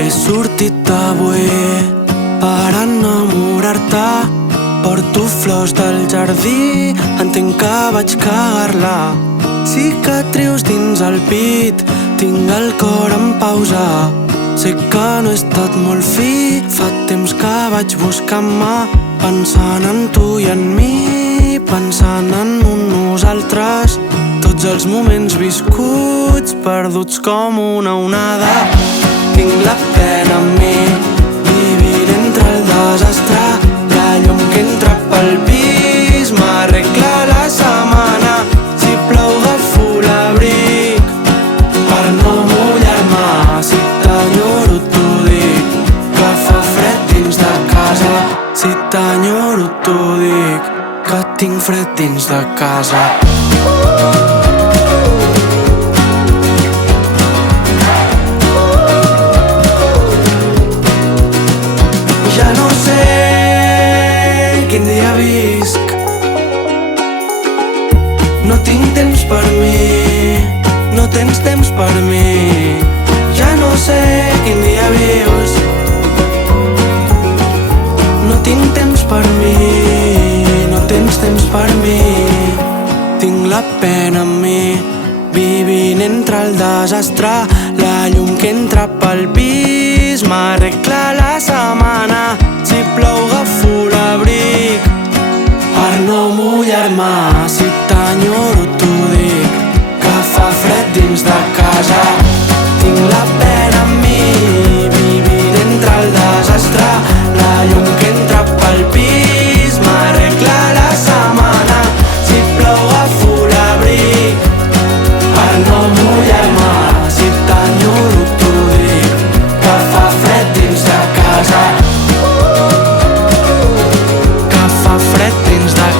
He sortit avui per enamorar-te. Porto flors del jardí, entenc que vaig cagar-la. Cicatrius dins el pit, tinc el cor en pausa. Sé que no he estat molt fi, fa temps que vaig buscant-me, pensant en tu i en mi, pensant en un nosaltres. Tots els moments viscuts, perduts com una onada. Tinc la pena en mi, vivint entre el desastre. La llum que entra pel pis m'arregla la setmana. Si plou agafo l'abric per no mullar-me. Si t'enyoro t'ho dic, que fa fred dins de casa. Si t'enyoro t'ho dic, que tinc fred dins de casa. Ja no sé quin dia visc. No tinc temps per mi, no tens temps per mi. Ja no sé quin dia vius. No tinc temps per mi, no tens temps per mi. Tinc la pena en mi, vivint entre el desastre. La llum que entra pel pis m'arregla la setmana. Si plou agafo l'abric per no mullar-me. Si t'enyoro t'ho dic, que fa fred dins de casa. Tinc la pena en mi, vivint entre el desastre. La llum que entra pel pis m'arregla la setmana. Si plou agafo l'abric per no mullar-me. Si t'enyoro t'ho dic, que fa fred dins de casa. Que fa fred dins de casa.